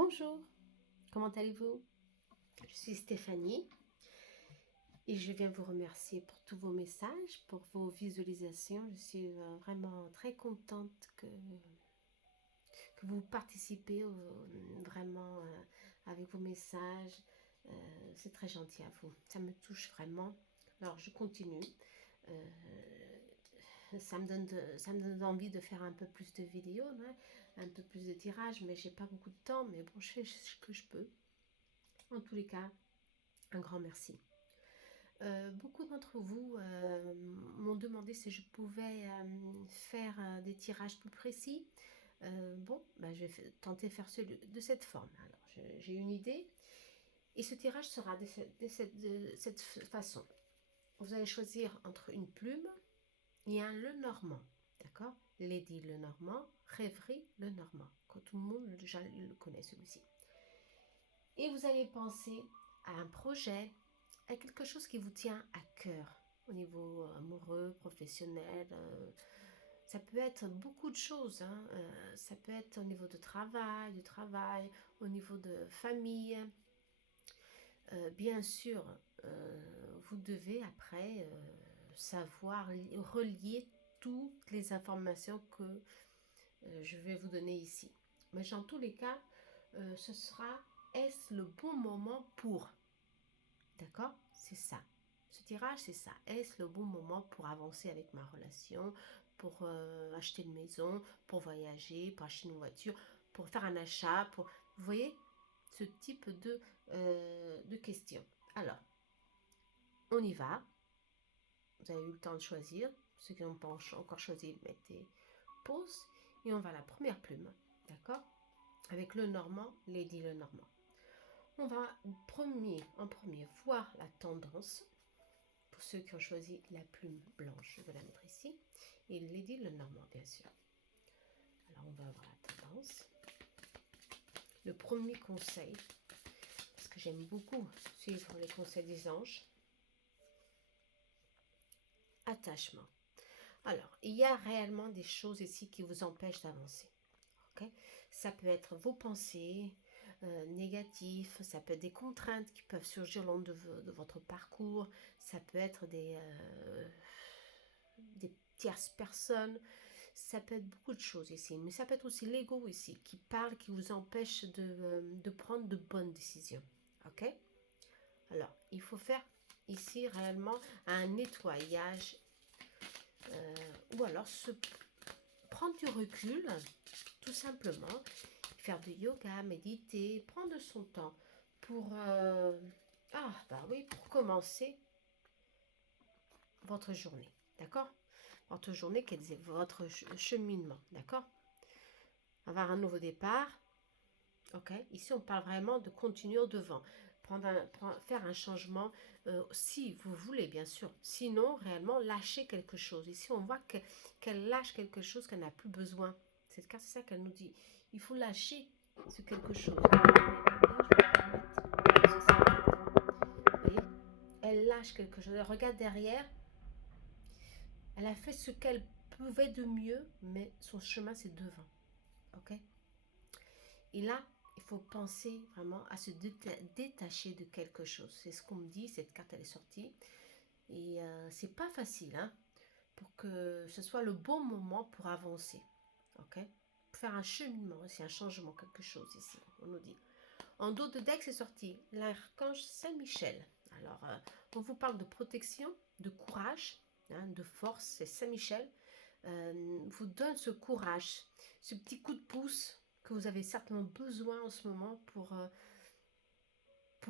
Bonjour, comment allez-vous? Je suis Stéphanie et je viens vous remercier pour tous vos messages, pour vos visualisations. Je suis vraiment très contente que vous participez vraiment avec vos messages. C'est très gentil à vous, ça me touche vraiment. Alors je continue. Euh, ça me donne envie de faire un peu plus de vidéos, hein, un peu plus de tirages, mais j'ai pas beaucoup de temps, mais bon, je fais ce que je peux. En tous les cas, un grand merci. Beaucoup d'entre vous m'ont demandé si je pouvais faire des tirages plus précis. Bon, bah, je vais tenter de faire de cette forme. Alors, j'ai une idée. Et ce tirage sera de cette façon. Vous allez choisir entre une plume et un Lenormand. D'accord? Lady Lenormand, Rêverie Lenormand. Quand tout le monde déjà le connaît celui-ci. Et vous allez penser à un projet, à quelque chose qui vous tient à cœur au niveau amoureux, professionnel. Ça peut être beaucoup de choses. Hein. Ça peut être au niveau de travail, au niveau de famille. Bien sûr, vous devez après savoir relier toutes les informations que je vais vous donner ici. Mais dans tous les cas, ce sera est-ce le bon moment pour? D'accord? C'est ça. Ce tirage, c'est ça. Est-ce le bon moment pour avancer avec ma relation, pour acheter une maison, pour voyager, pour acheter une voiture, pour faire un achat, pour... Vous voyez ce type de questions. Alors, on y va. Vous avez eu le temps de choisir. Ceux qui n'ont pas encore choisi, mettez pause. Et on va à la première plume. D'accord? Avec le Normand, Lady Lenormand. On va en premier voir la tendance. Pour ceux qui ont choisi la plume blanche, je vais la mettre ici. Et Lady Lenormand, bien sûr. Alors, on va voir la tendance. Le premier conseil, parce que j'aime beaucoup suivre les conseils des anges. Attachement. Alors, il y a réellement des choses ici qui vous empêchent d'avancer. Okay? Ça peut être vos pensées négatives, ça peut être des contraintes qui peuvent surgir le long de votre parcours, ça peut être des tierces personnes, ça peut être beaucoup de choses ici, mais ça peut être aussi l'ego ici qui parle, qui vous empêche de prendre de bonnes décisions. Ok? Alors, il faut faire ici réellement un nettoyage ou alors prendre du recul, tout simplement, faire du yoga, méditer, prendre son temps pour pour commencer votre journée, d'accord? Votre journée, quel est votre cheminement, d'accord? Avoir un nouveau départ, ok? Ici, on parle vraiment de continuer au devant, faire un changement si vous voulez, bien sûr. Sinon, réellement, lâcher quelque chose. Ici, on voit qu'elle lâche quelque chose qu'elle n'a plus besoin. Cette carte, c'est ça qu'elle nous dit. Il faut lâcher ce quelque chose. Elle lâche quelque chose. Elle regarde derrière. Elle a fait ce qu'elle pouvait de mieux, mais son chemin, c'est devant. Ok? Et là, il faut penser vraiment à se détacher de quelque chose. C'est ce qu'on me dit, cette carte elle est sortie. Et c'est pas facile, hein, pour que ce soit le bon moment pour avancer. Ok? Pour faire un cheminement, c'est un changement, quelque chose ici, on nous dit. En dos de deck, c'est sorti l'archange Saint-Michel. Alors, on vous parle de protection, de courage, hein, de force, c'est Saint-Michel. Vous donne ce courage, ce petit coup de pouce que vous avez certainement besoin en ce moment pour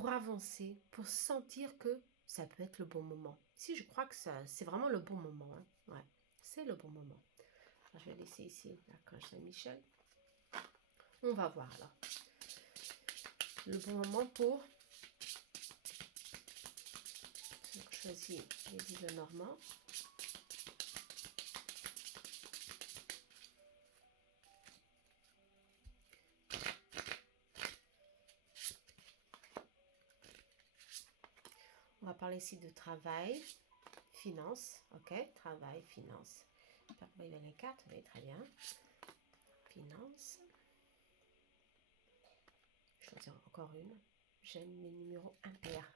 avancer, pour sentir que ça peut être le bon moment. Si je crois que c'est vraiment le bon moment. Hein. Ouais, c'est le bon moment. Alors, je vais laisser ici l'archange Saint-Michel. On va voir alors. Le bon moment pour... Donc, je choisis Lady Lenormand. On va parler ici de travail, finance, ok, travail, finance. Il y a les cartes, oui, très bien. Finance. choisir encore une. J'aime les numéros impairs.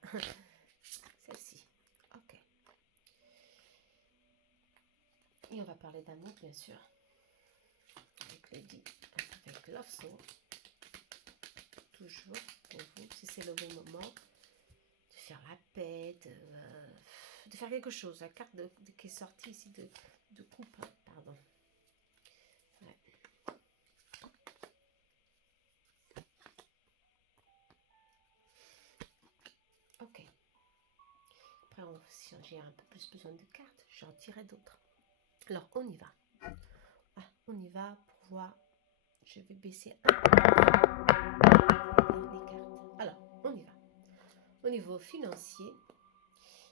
Celle-ci. Ok. Et on va parler d'amour, bien sûr. Avec Lady, avec Love Soul. Toujours pour vous, si c'est le bon moment, de faire la paix, de faire quelque chose. La carte qui est sortie ici de coupe, pardon. Ouais. Ok. Après, si j'ai un peu plus besoin de cartes, j'en tirerai d'autres. Alors, on y va. Ah, on y va pour voir. Je vais baisser un peu les cartes. Alors, on y va. Au niveau financier,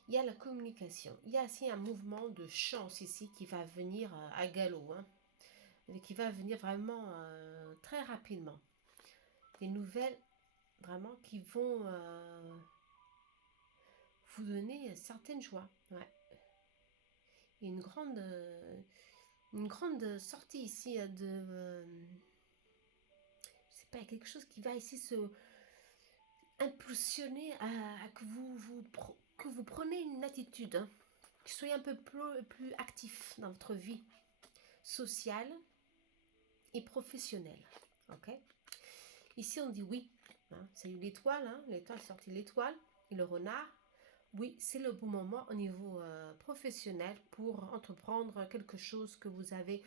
il y a la communication. Il y a aussi un mouvement de chance ici qui va venir à galop, hein, qui va venir vraiment très rapidement. Des nouvelles vraiment qui vont vous donner certaines joies. Ouais. Il y a une grande sortie ici je sais pas, quelque chose qui va ici se impulsionner à que vous preniez une attitude, hein, que vous soyez un peu plus actif dans votre vie sociale et professionnelle. Ok. Ici, on dit oui. Hein, c'est l'étoile. Hein, l'étoile, c'est sorti l'étoile et le renard. Oui, c'est le bon moment au niveau professionnel pour entreprendre quelque chose que vous avez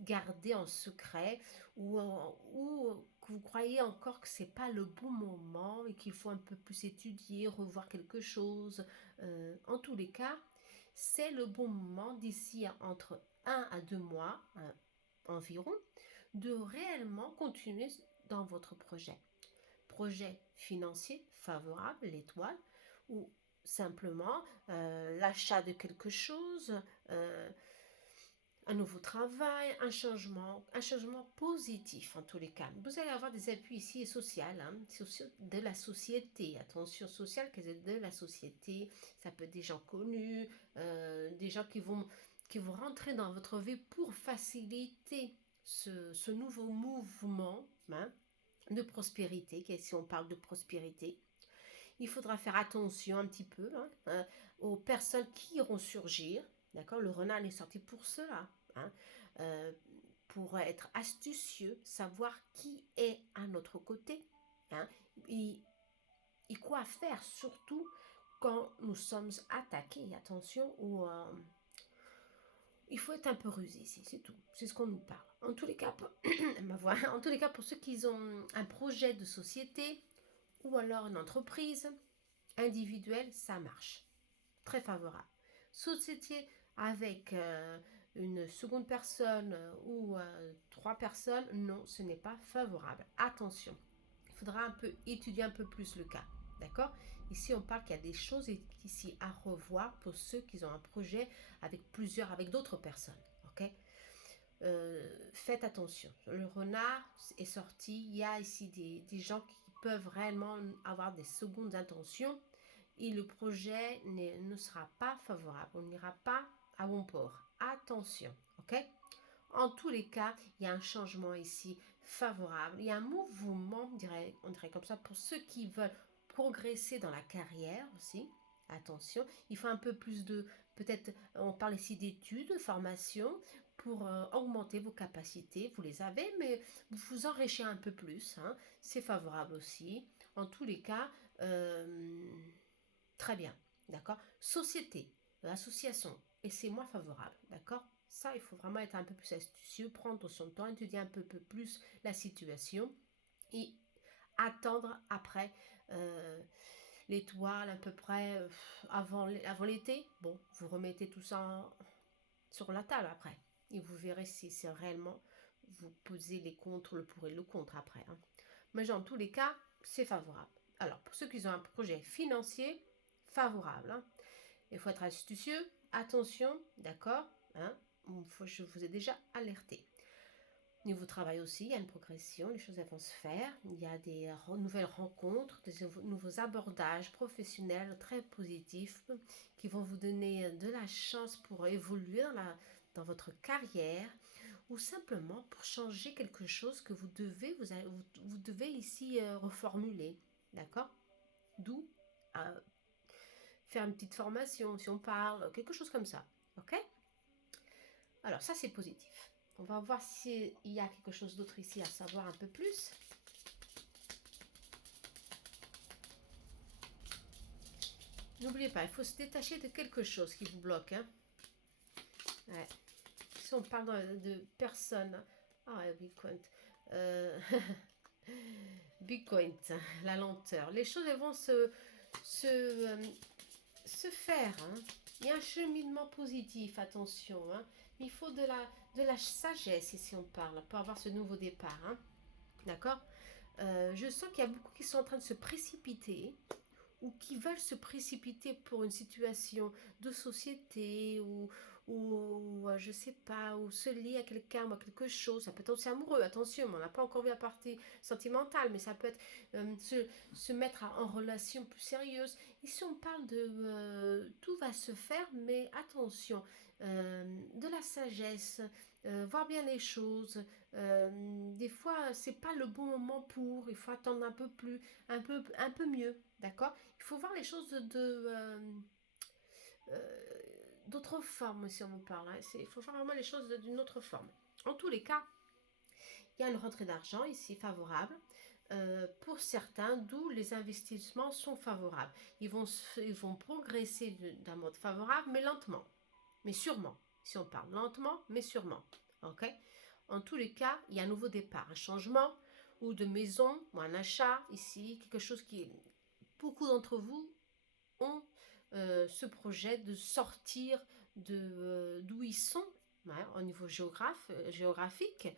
gardé en secret ou que vous croyez encore que c'est pas le bon moment et qu'il faut un peu plus étudier, revoir quelque chose. En tous les cas, c'est le bon moment d'ici entre 1 à 2 mois environ de réellement continuer dans votre projet. Projet financier favorable, l'étoile, ou simplement l'achat de quelque chose, un nouveau travail, un changement positif en tous les cas. Vous allez avoir des appuis ici sociaux, hein, de la société. Attention, sociale, de la société. Ça peut être des gens connus, des gens qui vont rentrer dans votre vie pour faciliter ce nouveau mouvement, hein, de prospérité. Si on parle de prospérité, il faudra faire attention un petit peu, hein, aux personnes qui iront surgir. D'accord, le renard est sorti pour cela, hein, pour être astucieux, savoir qui est à notre côté, hein, et quoi faire, surtout quand nous sommes attaqués. Attention, il faut être un peu rusé ici, c'est tout. C'est ce qu'on nous parle. En tous les cas, en tous les cas, pour ceux qui ont un projet de société ou alors une entreprise individuelle, ça marche. Très favorable. Société avec une seconde personne ou 3 personnes, non, ce n'est pas favorable. Attention, il faudra un peu étudier un peu plus le cas. D'accord? Ici, on parle qu'il y a des choses ici à revoir pour ceux qui ont un projet avec d'autres personnes. Ok? Faites attention. Le renard est sorti. Il y a ici des gens qui peuvent réellement avoir des secondes intentions et le projet ne sera pas favorable. On n'ira pas à bon port. Attention. Ok? En tous les cas, il y a un changement ici favorable. Il y a un mouvement, on dirait comme ça, pour ceux qui veulent progresser dans la carrière aussi. Attention, il faut un peu plus peut-être, on parle ici d'études, de formation, pour augmenter vos capacités. Vous les avez, mais vous vous enrichissez un peu plus. Hein. C'est favorable aussi. En tous les cas, très bien. D'accord. Société, association, et c'est moins favorable. D'accord. Ça, il faut vraiment être un peu plus astucieux, prendre son temps, étudier un peu plus la situation et attendre après l'étoile à peu près avant l'été. Bon, vous remettez tout ça sur la table après et vous verrez si c'est réellement, vous posez les contre, le pour et le contre après. Hein. Mais dans tous les cas, c'est favorable. Alors, pour ceux qui ont un projet financier, favorable. Hein. Il faut être astucieux, attention, d'accord, hein, je vous ai déjà alerté. Niveau travail aussi, il y a une progression, les choses vont se faire, il y a des nouvelles rencontres, des nouveaux abordages professionnels très positifs qui vont vous donner de la chance pour évoluer dans votre carrière ou simplement pour changer quelque chose que vous devez ici reformuler, d'accord? D'où faire une petite formation, si on parle, quelque chose comme ça, ok? Alors ça c'est positif. On va voir s'il y a quelque chose d'autre ici à savoir un peu plus. N'oubliez pas, il faut se détacher de quelque chose qui vous bloque, hein? Ouais. Si on parle de personnes, ah, Bitcoin, euh, Bitcoin, la lenteur, les choses elles vont se, euh, se faire, hein. Il y a un cheminement positif, attention, hein. Il faut de la sagesse ici on parle pour avoir ce nouveau départ, hein. D'accord. Je sens qu'il y a beaucoup qui sont en train de se précipiter ou qui veulent se précipiter pour une situation de société ou je sais pas, ou se lier à quelqu'un ou à quelque chose. Ça peut être aussi amoureux, attention, mais on n'a pas encore vu la partie sentimentale, mais ça peut être se mettre en relation plus sérieuse. Ici, on parle de tout va se faire, mais attention, de la sagesse, voir bien les choses. Des fois, c'est pas le bon moment pour, il faut attendre un peu plus, un peu mieux, d'accord? Il faut voir les choses d'autre forme si on vous parle, hein. Il faut voir vraiment les choses d'une autre forme. En tous les cas, il y a une rentrée d'argent ici favorable. Pour certains, d'où les investissements sont favorables. Ils vont progresser d'un mode favorable, mais lentement, mais sûrement. Si on parle lentement, mais sûrement. Ok. En tous les cas, il y a un nouveau départ, un changement ou de maison ou un achat ici, quelque chose qui beaucoup d'entre vous ont ce projet de sortir d'où ils sont, ouais, au niveau géographique,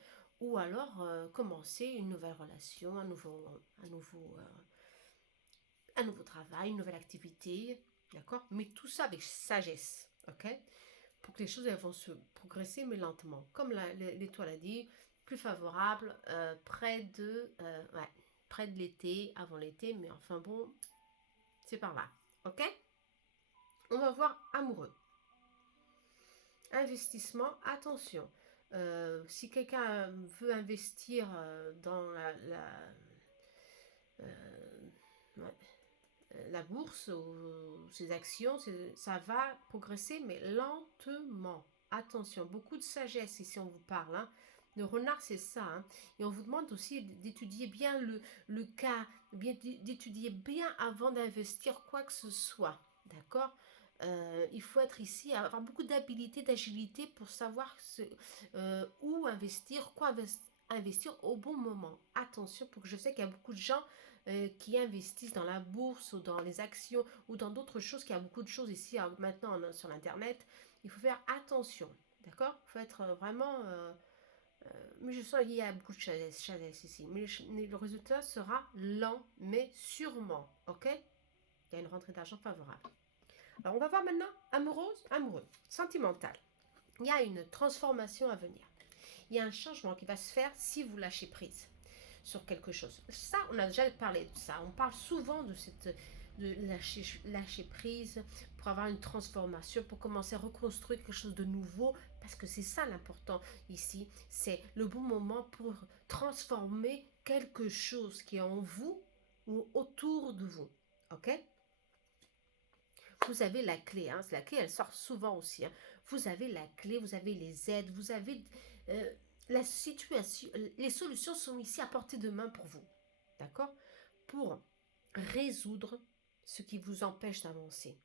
ou alors commencer une nouvelle relation, un nouveau travail, une nouvelle activité, d'accord? Mais tout ça avec sagesse, ok? Pour que les choses elles vont se progresser, mais lentement. Comme l'étoile a dit, plus favorable, ouais, près de l'été, avant l'été, mais enfin bon, c'est par là, ok? On va voir amoureux. Investissement, attention. Si quelqu'un veut investir dans ouais, la bourse ou ses actions, ça va progresser, mais lentement. Attention, beaucoup de sagesse ici on vous parle, hein. Le renard, c'est ça, hein. Et on vous demande aussi d'étudier bien le cas, d'étudier bien avant d'investir quoi que ce soit. D'accord. Il faut être ici, avoir beaucoup d'habilité, d'agilité pour savoir où investir, investir au bon moment. Attention, pour que je sais qu'il y a beaucoup de gens qui investissent dans la bourse ou dans les actions ou dans d'autres choses, qu'il y a beaucoup de choses ici maintenant sur l'internet. Il faut faire attention, d'accord. Il faut être vraiment mais je sens qu'il y a beaucoup de sagesse ici. Mais le résultat sera lent, mais sûrement. Ok. Il y a une rentrée d'argent favorable. Alors, on va voir maintenant amoureux, sentimental. Il y a une transformation à venir. Il y a un changement qui va se faire si vous lâchez prise sur quelque chose. Ça, on a déjà parlé de ça. On parle souvent de lâcher prise pour avoir une transformation, pour commencer à reconstruire quelque chose de nouveau, parce que c'est ça l'important ici. C'est le bon moment pour transformer quelque chose qui est en vous ou autour de vous. Ok? Vous avez la clé, hein. La clé, elle sort souvent aussi, hein. Vous avez la clé, vous avez les aides, vous avez euh, la situation, les solutions sont ici à portée de main pour vous, d'accord? Pour résoudre ce qui vous empêche d'avancer,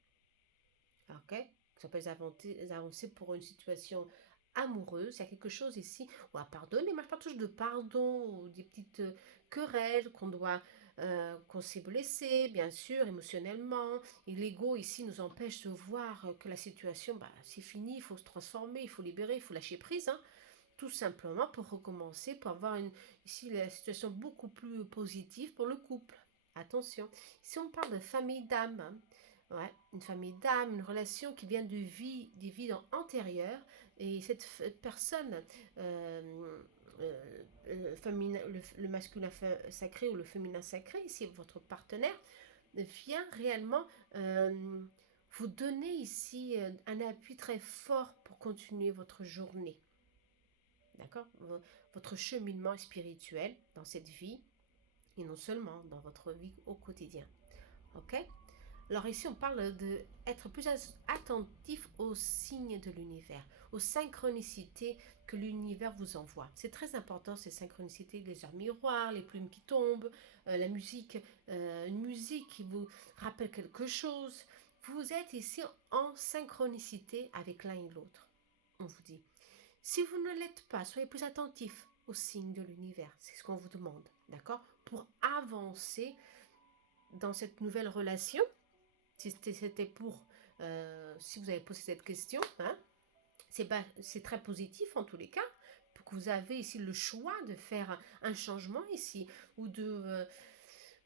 ok? Ça peut avancer pour une situation amoureuse, il y a quelque chose ici, ou à pardonner, moi je parle toujours de pardon, ou des petites querelles qu'on s'est blessé, bien sûr, émotionnellement, et l'ego ici nous empêche de voir que la situation, bah, c'est fini, il faut se transformer, il faut libérer, il faut lâcher prise, hein, tout simplement pour recommencer, pour avoir ici la situation beaucoup plus positive pour le couple. Attention, si on parle de famille d'âme, hein, ouais, une famille d'âme, une relation qui vient des vies antérieures, et cette personne, le masculin sacré ou le féminin sacré, ici votre partenaire, vient réellement vous donner ici un appui très fort pour continuer votre journée. d'accord? Votre cheminement spirituel dans cette vie, et non seulement dans votre vie au quotidien, ok? Alors ici, on parle d'être plus attentif aux signes de l'univers, aux synchronicités que l'univers vous envoie. C'est très important, ces synchronicités, les heures miroirs, les plumes qui tombent, la musique, une musique qui vous rappelle quelque chose. Vous êtes ici en synchronicité avec l'un et l'autre, on vous dit. Si vous ne l'êtes pas, soyez plus attentif aux signes de l'univers. C'est ce qu'on vous demande, d'accord? Pour avancer dans cette nouvelle relation. C'était pour, si vous avez posé cette question, hein, c'est très positif en tous les cas, pour que vous avez ici le choix de faire un changement ici, ou de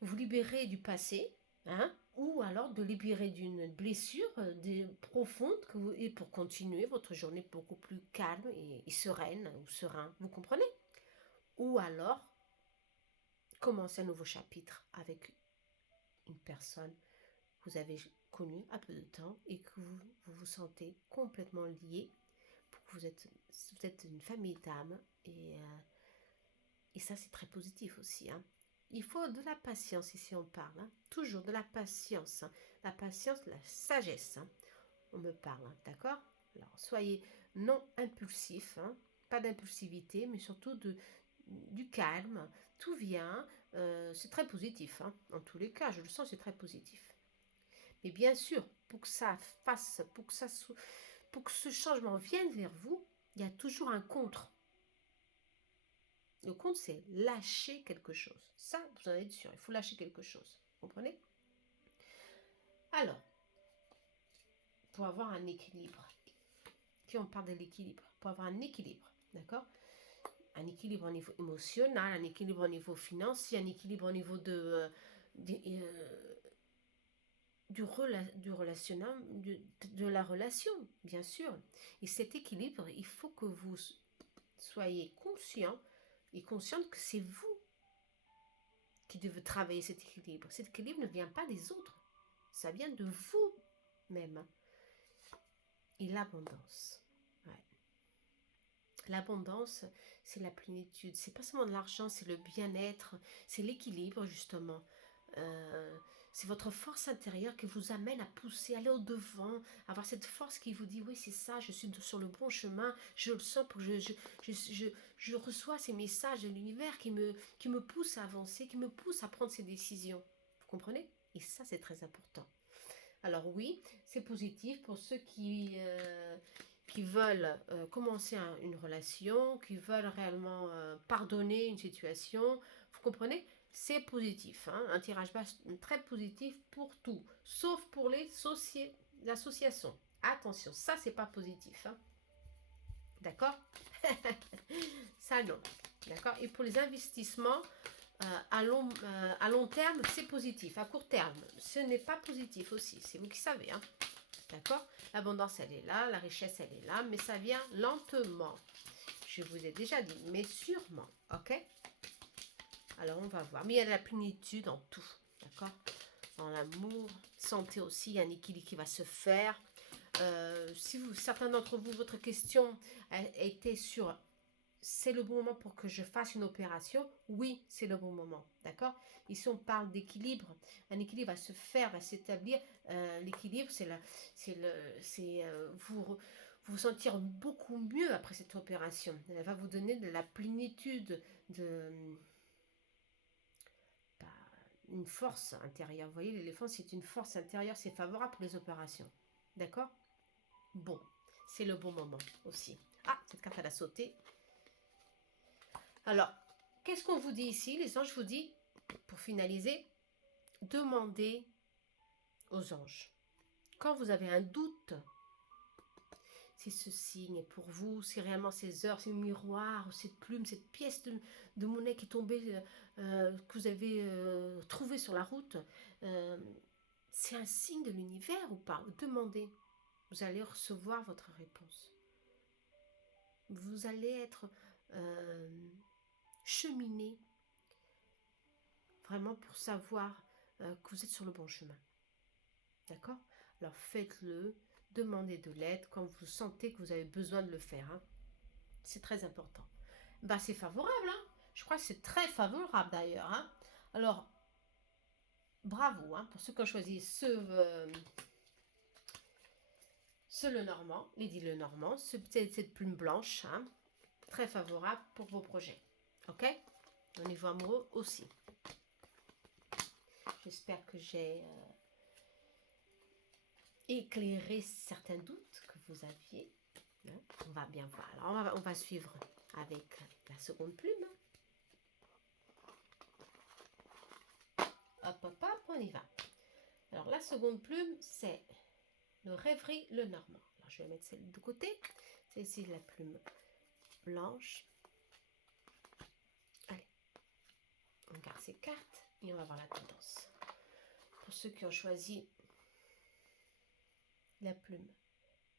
vous libérer du passé, hein, ou alors de libérer d'une blessure profonde et pour continuer votre journée beaucoup plus calme et sereine ou serein, vous comprenez? Ou alors commencer un nouveau chapitre avec une personne que vous avez connue à peu de temps et que vous sentez complètement lié, pour que vous êtes une famille d'âmes et ça c'est très positif aussi, hein. Il faut de la patience ici on parle, hein. Toujours de la patience, hein. La patience, la sagesse, hein. On me parle, hein, d'accord? Alors soyez non impulsif, hein. Pas d'impulsivité, mais surtout du calme, tout vient, c'est très positif, hein. En tous les cas, je le sens, c'est très positif. Mais bien sûr, pour que ça fasse, pour que ce changement vienne vers vous, il y a toujours un contre. Le contre, c'est lâcher quelque chose. Ça, vous en êtes sûr, il faut lâcher quelque chose. Vous comprenez? Alors, pour avoir un équilibre, puis on parle de l'équilibre, pour avoir un équilibre, d'accord? Un équilibre au niveau émotionnel, un équilibre au niveau financier, un équilibre au niveau du relationnel, de la relation, bien sûr. Et cet équilibre, il faut que vous soyez conscient et consciente que c'est vous qui devez travailler cet équilibre. Cet équilibre ne vient pas des autres, ça vient de vous-même. Et l'abondance, ouais. L'abondance, c'est la plénitude. C'est pas seulement de l'argent, c'est le bien-être, c'est l'équilibre justement. C'est votre force intérieure qui vous amène à pousser, aller au-devant, avoir cette force qui vous dit oui c'est ça, je suis sur le bon chemin, je le sens, pour que je reçois ces messages de l'univers qui me poussent à avancer, qui me poussent à prendre ces décisions. Vous comprenez? Et ça c'est très important. Alors oui, c'est positif pour ceux qui veulent commencer une relation, qui veulent réellement pardonner une situation. Vous comprenez? C'est positif, hein? Un tirage bas très positif pour tout, sauf pour l'association. Attention, ça c'est pas positif, hein? D'accord? Ça non. D'accord? Et pour les investissements, à long terme, c'est positif. À court terme, ce n'est pas positif aussi. C'est vous qui savez, hein? D'accord? L'abondance, elle est là, la richesse, elle est là, mais ça vient lentement. Je vous ai déjà dit, mais sûrement. Ok? Alors, on va voir. Mais il y a de la plénitude en tout. D'accord? Dans l'amour, santé aussi, il y a un équilibre qui va se faire. Si certains d'entre vous, votre question était sur c'est le bon moment pour que je fasse une opération, oui, c'est le bon moment, d'accord? Ici, on parle d'équilibre. Un équilibre va se faire, va s'établir. L'équilibre, vous vous sentir beaucoup mieux après cette opération. Elle va vous donner de la plénitude, bah, une force intérieure. Vous voyez, l'éléphant, c'est une force intérieure, c'est favorable pour les opérations. D'accord? Bon, c'est le bon moment aussi. Ah, cette carte, elle a sauté. Alors, qu'est-ce qu'on vous dit ici? Les anges vous disent, pour finaliser, demandez aux anges. Quand vous avez un doute, si ce signe est pour vous, si réellement ces heures, ces miroirs, cette plume, cette pièce de monnaie qui est tombée, que vous avez trouvée sur la route, c'est un signe de l'univers ou pas? Demandez. Vous allez recevoir votre réponse. Vous allez être cheminé vraiment pour savoir que vous êtes sur le bon chemin. D'accord? Alors faites-le, demandez de l'aide quand vous sentez que vous avez besoin de le faire, hein. C'est très important. bah, c'est favorable, hein. Je crois que c'est très favorable d'ailleurs, hein. Alors, bravo, hein, pour ceux qui ont choisi ce Lenormand, Lady Lenormand, cette plume blanche, hein, très favorable pour vos projets. Ok? Au niveau amoureux aussi. J'espère que j'ai éclairé certains doutes que vous aviez. Hein. On va bien voir. Alors, on va suivre avec la seconde plume. Hop, hop, hop, on y va. Alors, la seconde plume, c'est le Rêverie Lenormand. Alors, je vais mettre celle de côté. C'est ici la plume blanche. Allez, on garde ces cartes et on va voir la tendance. Pour ceux qui ont choisi la plume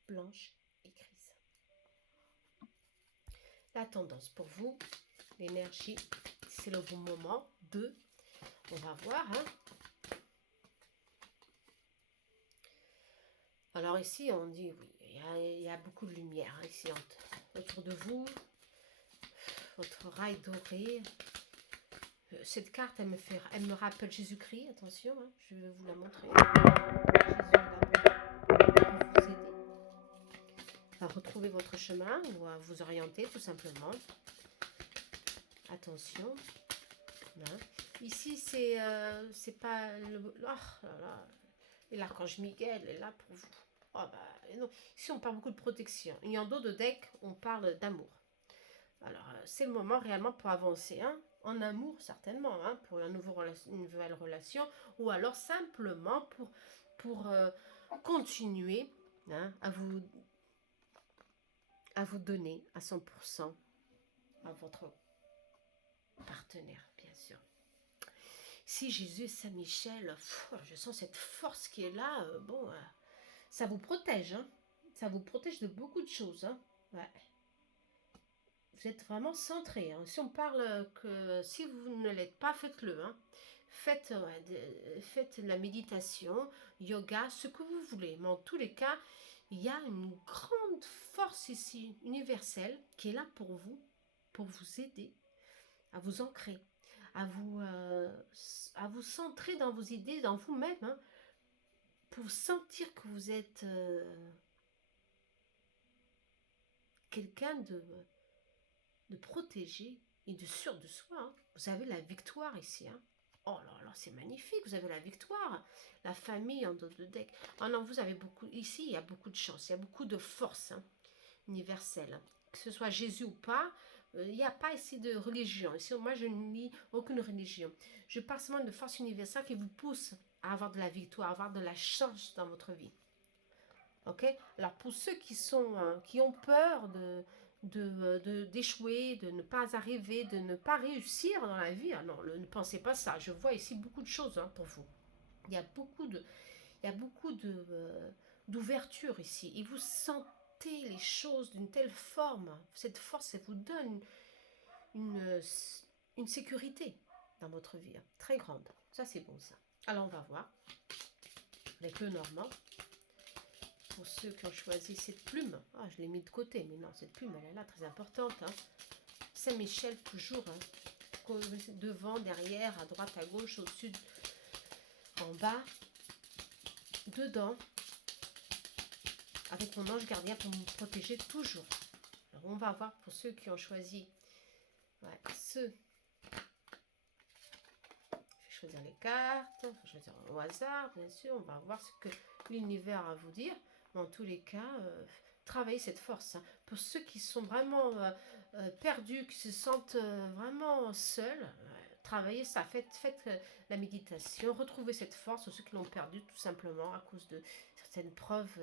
blanche et grise. La tendance pour vous, l'énergie, c'est le bon moment de, on va voir. Hein. Alors ici, on dit, oui, il y a beaucoup de lumière hein, ici autour de vous. Votre rail doré. Cette carte, elle me rappelle Jésus-Christ. Attention, hein, je vais vous la montrer. Jésus est là pour vous aider à retrouver votre chemin ou à vous orienter tout simplement. Attention. Hein. Ici, c'est pas le... Oh là là. Et l'archange Miguel est là pour vous. Oh bah, non. Ici, on parle beaucoup de protection. Et en dos de deck, on parle d'amour. Alors, c'est le moment réellement pour avancer. Hein. En amour, certainement, hein, pour une nouvelle relation. Ou alors simplement pour continuer hein, à vous donner à 100% à votre partenaire, bien sûr. Si Jésus, Saint-Michel, je sens cette force qui est là. Bon, ça vous protège. Hein. Ça vous protège de beaucoup de choses. Hein. Ouais. Vous êtes vraiment centré. Hein. Si on parle que si vous ne l'êtes pas, faites-le. Hein. Faites la méditation, yoga, ce que vous voulez. Mais en tous les cas, il y a une grande force ici, universelle, qui est là pour vous aider à vous ancrer, à vous centrer dans vos idées, dans vous-même, hein, pour sentir que vous êtes quelqu'un de protégé et de sûr de soi. Hein. Vous avez la victoire ici. Hein. Oh là là, c'est magnifique, vous avez la victoire. La famille en dos de deck. Oh non, vous avez beaucoup, ici, il y a beaucoup de chance, il y a beaucoup de force hein, universelle. Que ce soit Jésus ou pas, il n'y a pas ici de religion. Ici, moi, je ne nie aucune religion. Je parle seulement de force universelle qui vous pousse à avoir de la victoire, à avoir de la chance dans votre vie. Ok? Alors, pour ceux qui ont peur d'échouer, de ne pas arriver, de ne pas réussir dans la vie, ah non, ne pensez pas ça. Je vois ici beaucoup de choses hein, pour vous. Il y a beaucoup d'ouverture ici. Et vous sentez les choses d'une telle forme. Cette force, elle vous donne une sécurité dans votre vie, hein, très grande. Ça, c'est bon, ça. Alors, on va voir avec le Normand. Pour ceux qui ont choisi cette plume, ah, je l'ai mis de côté, mais non, cette plume, elle est là, très importante. Hein. Saint-Michel, toujours, hein. Devant, derrière, à droite, à gauche, au-dessus, en bas, dedans, avec mon ange gardien pour me protéger toujours. Alors, on va voir pour ceux qui ont choisi je vais choisir les cartes, je vais choisir au hasard, bien sûr, on va voir ce que l'univers a à vous dire. Mais en tous les cas, travaillez cette force. Hein. Pour ceux qui sont vraiment perdus, qui se sentent vraiment seuls, travaillez ça, faites la méditation, retrouvez cette force, ceux qui l'ont perdue tout simplement à cause de certaines preuves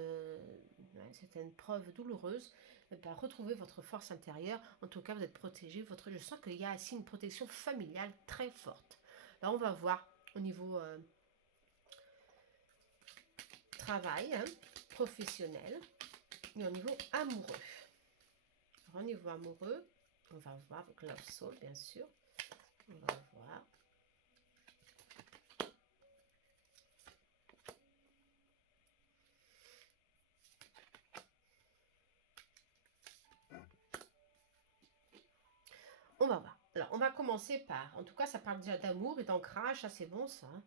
douloureuses. Ben, retrouvez votre force intérieure. En tout cas, vous êtes protégé. Je sens qu'il y a ici une protection familiale très forte. Là, on va voir au niveau travail, hein, professionnel et au niveau amoureux. Alors, au niveau amoureux, on va voir avec Love Soul, bien sûr. On va voir. commencer par, en tout cas, ça parle déjà d'amour et d'ancrage, ça c'est bon ça, hein,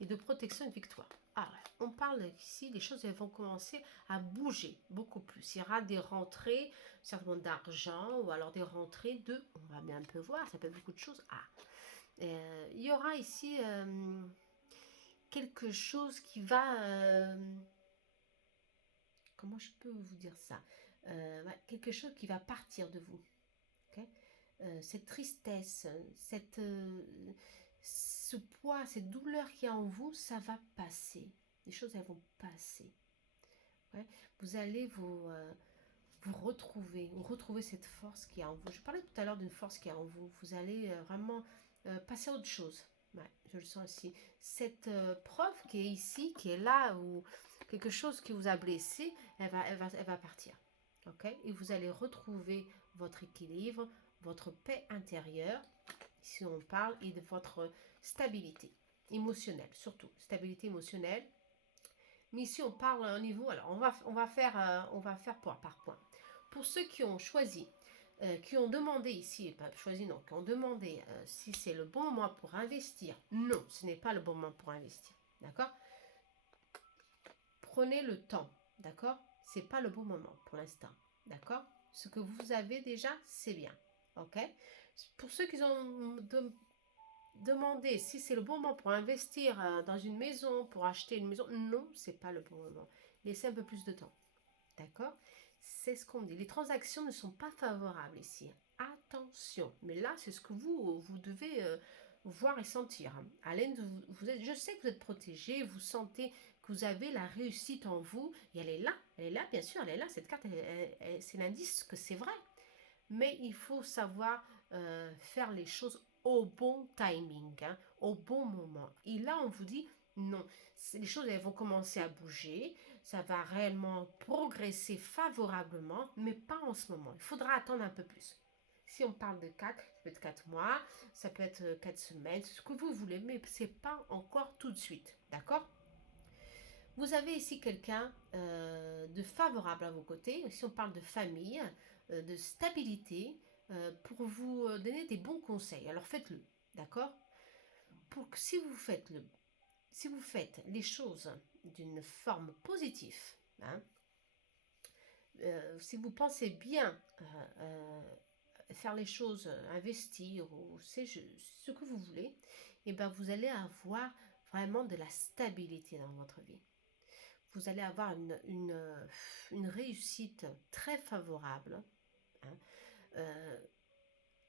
et de protection et de victoire. Ah, on parle ici, les choses elles vont commencer à bouger beaucoup plus. Il y aura des rentrées, certainement d'argent, ou alors des rentrées de, on va bien un peu voir, ça peut être beaucoup de choses. Ah, il y aura ici quelque chose qui va, comment je peux vous dire ça, ouais, quelque chose qui va partir de vous. Okay, cette tristesse, ce poids, cette douleur qu'il y a en vous, ça va passer. Les choses, elles vont passer. Ouais, vous allez vous retrouver cette force qui est en vous. Je parlais tout à l'heure d'une force qui est en vous. Vous allez vraiment passer à autre chose. Ouais, je le sens aussi. Cette preuve qui est ici, qui est là, ou quelque chose qui vous a blessé, elle va partir. Ok? Et vous allez retrouver votre équilibre, votre paix intérieure, si on parle, et de votre stabilité émotionnelle, surtout. Stabilité émotionnelle. Mais ici, on parle à un niveau. Alors, on va faire point par point. Pour ceux qui ont choisi, qui ont demandé ici, pas choisi non, qui ont demandé si c'est le bon moment pour investir, non, ce n'est pas le bon moment pour investir. D'accord? Prenez le temps. D'accord? C'est pas le bon moment pour l'instant. D'accord? Ce que vous avez déjà, c'est bien. Ok? Pour ceux qui ont demandé si c'est le bon moment pour investir dans une maison, pour acheter une maison, non, c'est pas le bon moment. Laissez un peu plus de temps. D'accord? C'est ce qu'on dit. Les transactions ne sont pas favorables ici. Attention. Mais là, c'est ce que vous devez voir et sentir. Alain, je sais que vous êtes protégé, vous sentez que vous avez la réussite en vous. Et elle est là, bien sûr, elle est là. Cette carte, c'est l'indice que c'est vrai. Mais il faut savoir faire les choses au bon timing, hein, au bon moment. Et là, on vous dit, non, les choses elles vont commencer à bouger, ça va réellement progresser favorablement, mais pas en ce moment. Il faudra attendre un peu plus. Si on parle de 4, ça peut être 4 mois, ça peut être 4 semaines, ce que vous voulez, mais ce n'est pas encore tout de suite. D'accord? Vous avez ici quelqu'un de favorable à vos côtés. Si on parle de famille, de stabilité, pour vous donner des bons conseils. Alors faites-le, d'accord? Pour que si vous faites les choses d'une forme positive, hein, si vous pensez bien faire les choses, investir ou ce que vous voulez, et ben vous allez avoir vraiment de la stabilité dans votre vie. Vous allez avoir une réussite très favorable, hein,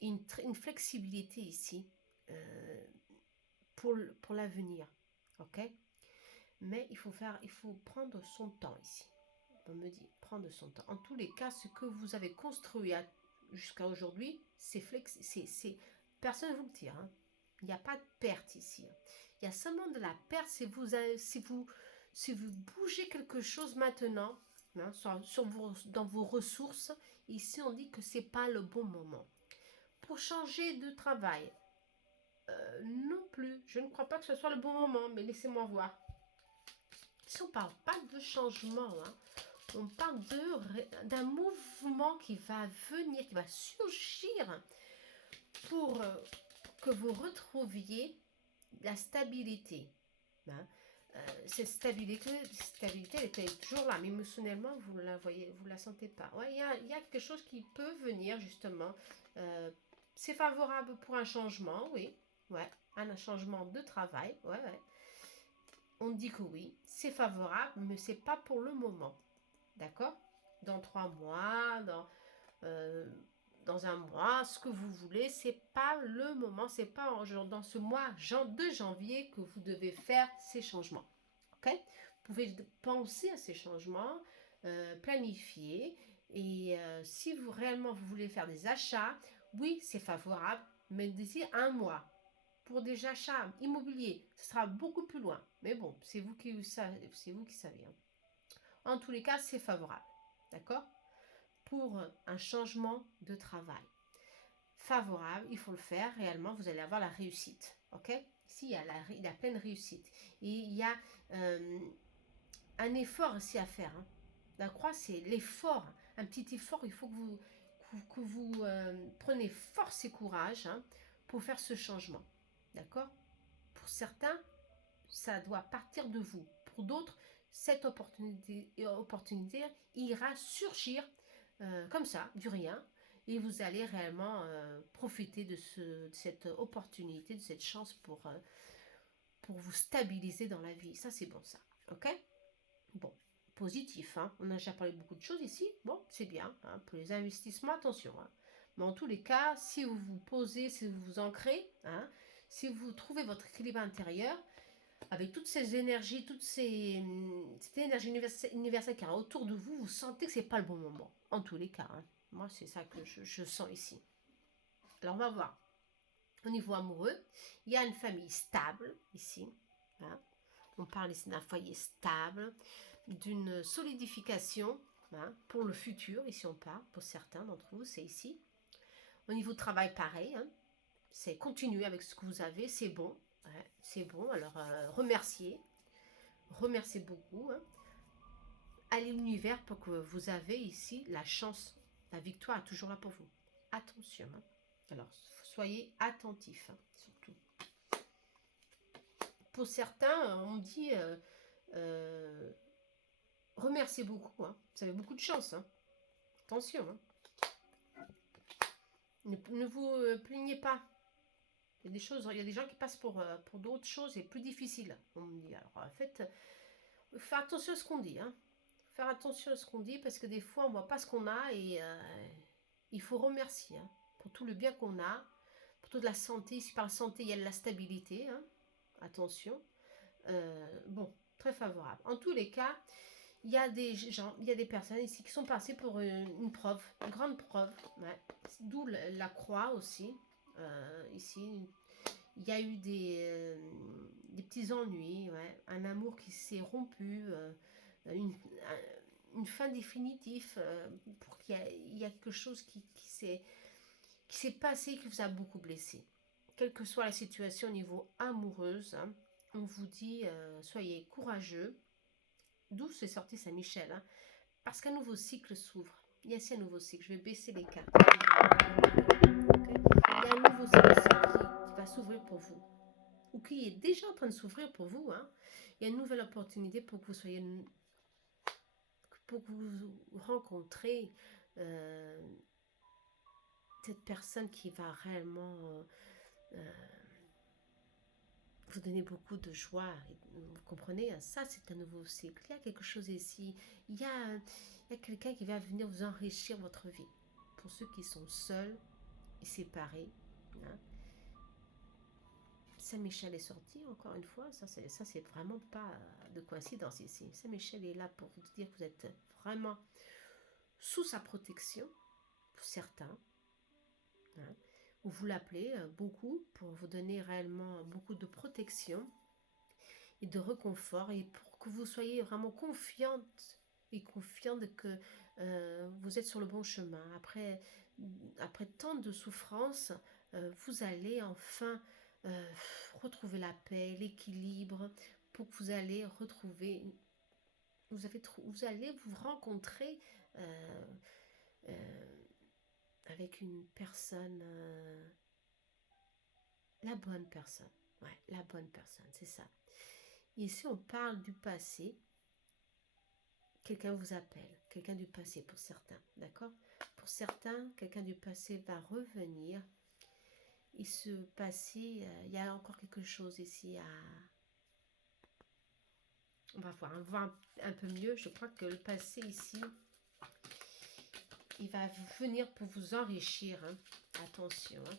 une flexibilité ici pour l'avenir. Ok? Mais il faut prendre son temps ici. On me dit, prendre son temps. En tous les cas, ce que vous avez construit jusqu'à aujourd'hui, personne ne vous le tire. Hein. Il n'y a pas de perte ici. Il y a seulement de la perte si vous bougez quelque chose maintenant, hein, dans vos ressources. Ici, on dit que ce n'est pas le bon moment. Pour changer de travail, non plus. Je ne crois pas que ce soit le bon moment, mais laissez-moi voir. Si on ne parle pas de changement, hein, on parle d'un mouvement qui va venir, qui va surgir pour que vous retrouviez la stabilité. Hein. Cette stabilité, elle était toujours là, mais émotionnellement, vous la sentez pas. Ouais, il y a quelque chose qui peut venir, justement. C'est favorable pour un changement, oui. Ouais, un changement de travail, ouais. On dit que oui, c'est favorable, mais c'est pas pour le moment. D'accord? Dans 3 mois, dans un mois, ce que vous voulez, c'est pas le moment, c'est pas dans ce mois de janvier que vous devez faire ces changements. Ok? Vous pouvez penser à ces changements, planifier, et si vous voulez faire des achats, oui, c'est favorable, mais d'ici un mois. Pour des achats immobiliers, ce sera beaucoup plus loin. Mais bon, c'est vous qui savez. Hein. En tous les cas, c'est favorable. D'accord? Pour un changement de travail. Favorable, il faut le faire. Réellement, vous allez avoir la réussite. Ok? Ici, il y a la pleine réussite. Et il y a un effort aussi à faire. Hein. La croix, c'est l'effort. Un petit effort, il faut que vous prenez force et courage, hein, pour faire ce changement. D'accord? Pour certains, ça doit partir de vous. Pour d'autres, cette opportunité ira surgir comme ça, du rien. Et vous allez réellement profiter de cette opportunité, de cette chance pour vous stabiliser dans la vie. Ça, c'est bon, ça. OK? Bon, positif, hein. On a déjà parlé de beaucoup de choses ici. Bon, c'est bien. Hein. Pour les investissements, attention. Hein. Mais en tous les cas, si vous vous posez, si vous vous ancrez, hein, si vous trouvez votre équilibre intérieur, avec toutes ces énergies, cette énergie universelle qui est autour de vous, vous sentez que c'est pas le bon moment. En tous les cas. Hein. Moi, c'est ça que je sens ici. Alors, on va voir. Au niveau amoureux, il y a une famille stable ici. Hein. On parle ici d'un foyer stable, d'une solidification hein, pour le futur. Ici, on parle, pour certains d'entre vous, c'est ici. Au niveau travail, pareil. Hein. C'est continuer avec ce que vous avez, c'est bon. Ouais, c'est bon, alors remerciez. Remerciez beaucoup. Hein. Allez l'univers pour que vous avez ici la chance. La victoire est toujours là pour vous. Attention. Hein. Alors, soyez attentifs, hein, surtout. Pour certains, on dit remerciez beaucoup. Hein. Vous avez beaucoup de chance. Hein. Attention. Hein. Ne vous plaignez pas. Il y a des choses, il y a des gens qui passent pour d'autres choses et plus difficiles. On me dit. Alors, en fait, faire attention à ce qu'on dit. Hein. Faire attention à ce qu'on dit parce que des fois, on ne voit pas ce qu'on a et il faut remercier hein, pour tout le bien qu'on a, pour toute la santé. Si par la santé, il y a de la stabilité. Hein. Attention. Bon, très favorable. En tous les cas, il y a des gens, il y a des personnes ici qui sont passées pour une preuve, une grande preuve. Ouais. D'où la croix aussi. Ici, il y a eu des petits ennuis, ouais. Un amour qui s'est rompu, une fin définitive, pour qu'il y a quelque chose qui s'est passé, qui vous a beaucoup blessé. Quelle que soit la situation au niveau amoureuse, hein, on vous dit soyez courageux. D'où c'est sorti Saint-Michel, hein, parce qu'un nouveau cycle s'ouvre. Il y a ici un nouveau cycle. Je vais baisser les cartes. Okay. Il y a un nouveau cycle qui va s'ouvrir pour vous, ou qui est déjà en train de s'ouvrir pour vous. Hein. Il y a une nouvelle opportunité pour que vous soyez, pour que vous rencontrez cette personne qui va réellement vous donner beaucoup de joie. Vous comprenez, ça c'est un nouveau cycle. Il y a quelque chose ici. Il y a quelqu'un qui va venir vous enrichir votre vie. Pour ceux qui sont seuls et séparés. Hein. Saint-Michel est sorti, encore une fois. Ça c'est vraiment pas de coïncidence ici. Saint-Michel est là pour vous dire que vous êtes vraiment sous sa protection, pour certains. Hein. Vous l'appelez beaucoup pour vous donner réellement beaucoup de protection et de réconfort et pour que vous soyez vraiment confiante et confiante que vous êtes sur le bon chemin. Après tant de souffrances, vous allez enfin retrouver la paix, l'équilibre, pour que vous allez retrouver, vous allez vous rencontrer avec une personne, la bonne personne. Ouais, la bonne personne, c'est ça. Ici, on parle du passé. Quelqu'un vous appelle, quelqu'un du passé pour certains, d'accord? Pour certains, quelqu'un du passé va revenir. Et ce passé, il y a encore quelque chose ici à... On va voir un peu mieux. Je crois que le passé ici, il va venir pour vous enrichir. Hein. Attention. Hein.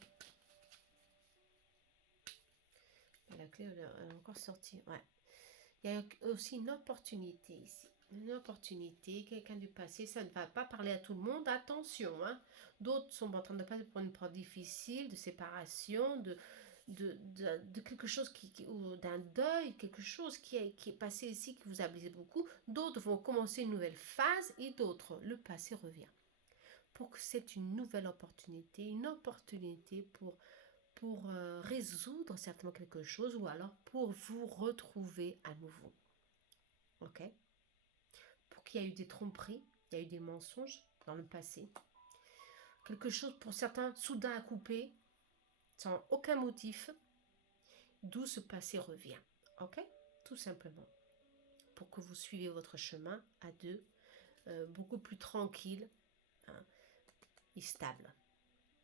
La clé elle est encore sortie. Ouais. Il y a aussi une opportunité ici. Une opportunité, quelqu'un du passé, ça ne va pas parler à tout le monde, attention. Hein. D'autres sont en train de passer pour une preuve difficile, de séparation, de quelque chose ou d'un deuil, quelque chose qui est passé ici, qui vous a blessé beaucoup. D'autres vont commencer une nouvelle phase et d'autres, le passé revient. Pour que c'est une nouvelle opportunité, pour résoudre certainement quelque chose ou alors pour vous retrouver à nouveau. Ok? Pour qu'il y ait eu des tromperies, il y a eu des mensonges dans le passé. Quelque chose pour certains soudain à couper. sans aucun motif, d'où ce passé revient. Ok? Tout simplement. Pour que vous suivez votre chemin à deux, beaucoup plus tranquille, hein, et stable.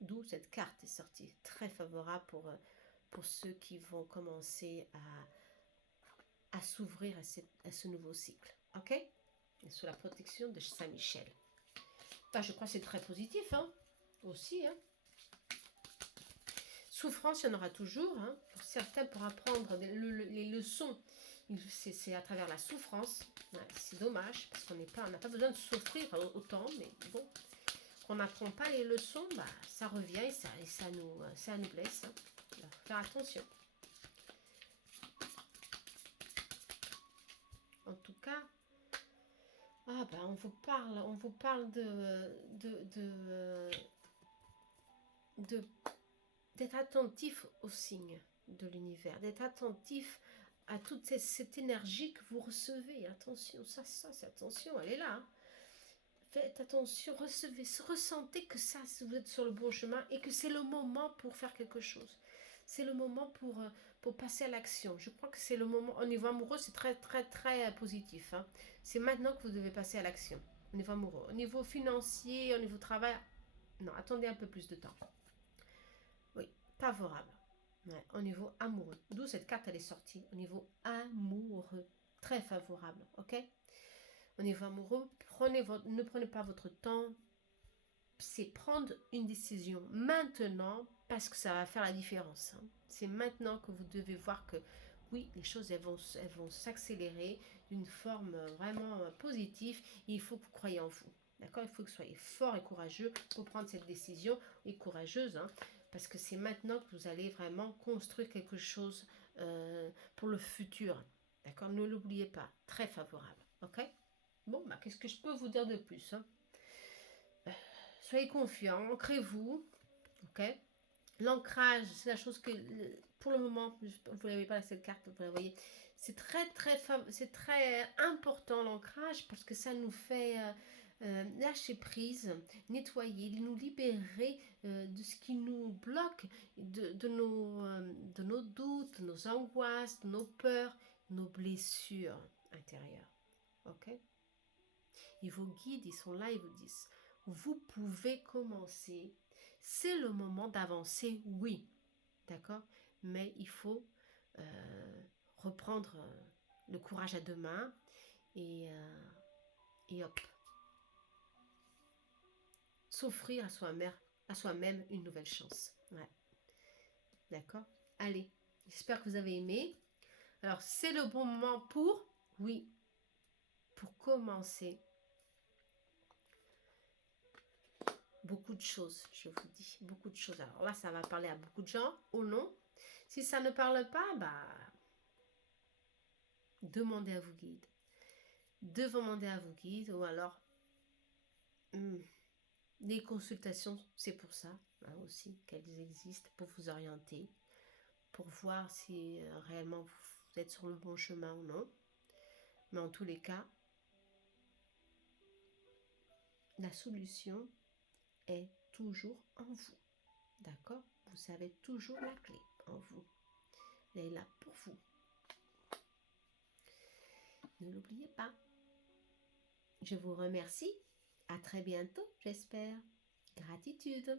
D'où cette carte est sortie. Très favorable pour ceux qui vont commencer à s'ouvrir à ce nouveau cycle. Ok? Et sous la protection de Saint-Michel. Bah, je crois que c'est très positif, hein? Aussi, hein? Souffrance, il y en aura toujours, hein? Pour certains, pour apprendre les leçons, c'est à travers la souffrance. Ouais, c'est dommage, parce on n'a pas besoin de souffrir autant, mais bon, qu'on n'apprend pas les leçons, bah, ça revient et ça nous blesse. Hein. Alors, faire attention. En tout cas, ah ben, on vous parle d'être attentif aux signes de l'univers, d'être attentif à toute cette énergie que vous recevez. Attention, ça c'est attention, elle est là. Hein. Faites attention, ressentez que ça, vous êtes sur le bon chemin et que c'est le moment pour faire quelque chose. C'est le moment pour passer à l'action. Je crois que c'est le moment, au niveau amoureux, c'est très, très, très positif. Hein. C'est maintenant que vous devez passer à l'action, au niveau amoureux. Au niveau financier, au niveau travail, non, attendez un peu plus de temps. Oui, favorable. Ouais, au niveau amoureux. D'où cette carte, elle est sortie. Au niveau amoureux. Très favorable, ok? Au niveau amoureux, ne prenez pas votre temps. C'est prendre une décision maintenant parce que ça va faire la différence. Hein. C'est maintenant que vous devez voir que oui, les choses elles vont s'accélérer d'une forme vraiment positive. Et il faut que vous croyez en vous. D'accord? Il faut que vous soyez fort et courageux pour prendre cette décision et courageuse. Hein, parce que c'est maintenant que vous allez vraiment construire quelque chose pour le futur. D'accord? Ne l'oubliez pas. Très favorable. Ok? Bon, bah, qu'est-ce que je peux vous dire de plus hein? Soyez confiants, ancrez-vous. Ok? L'ancrage, c'est la chose que, pour le moment, vous n'avez pas cette carte, vous la voyez. C'est très important l'ancrage parce que ça nous fait lâcher prise, nettoyer, nous libérer de ce qui nous bloque, de nos doutes, de nos angoisses, de nos peurs, nos blessures intérieures. Ok? Et vos guides, ils sont là, ils vous disent, vous pouvez commencer. C'est le moment d'avancer, oui. D'accord? Mais il faut reprendre le courage à deux mains et hop. S'offrir à soi-même une nouvelle chance. Ouais. D'accord? Allez, j'espère que vous avez aimé. Alors, c'est le bon moment oui, pour commencer. Beaucoup de choses, je vous dis, beaucoup de choses. Alors là, ça va parler à beaucoup de gens, ou non. Si ça ne parle pas, bah, demandez à vos guides. Demandez à vos guides, ou alors, les consultations, c'est pour ça, hein, aussi, qu'elles existent, pour vous orienter, pour voir si réellement vous êtes sur le bon chemin ou non. Mais en tous les cas, la solution est toujours en vous. D'accord? Vous avez toujours la clé en vous. Elle est là pour vous. Ne l'oubliez pas. Je vous remercie. À très bientôt, j'espère. Gratitude.